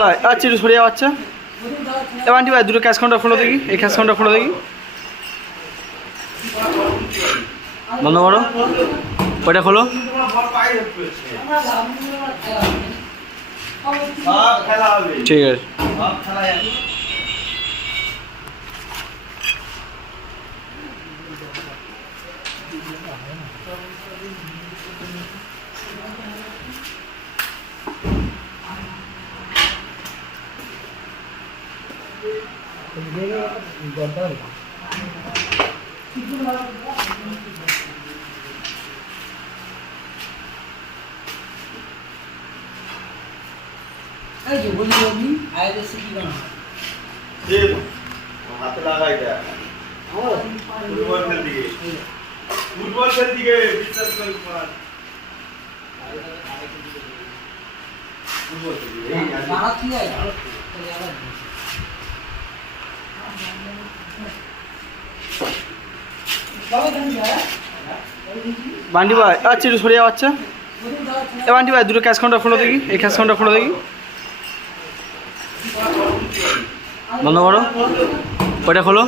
ভাই আচ্ছা একটু সরিয়ে যাচ্ছে এবার আন্টি ভাই, দুটো ক্যাশ কাউন্টার খোলো দেখি, এই ক্যাশ কাউন্টার খোলো দেখি। বন্ধ করো। ওইটা খোলো? ঠিক আছে। হাতে লাগাই দেয় আমার ফুটবল খেল দিকে ফুটবল খেল দিকে বিশ্বাস করি তোমার ফুটবল খেল দিকে বান্টি ভাই আচ্ছা একটু সরিয়ে যাচ্ছে এবার আন্টি ভাই, দুটো ক্যাশ কাউন্টার খোলো দেখি। এই ক্যাশ কাউন্টার খোলো দেখি। বন্ধ করো। ওইটা খোলো।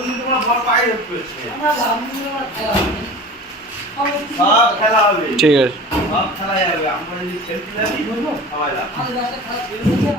ঠিক আছে।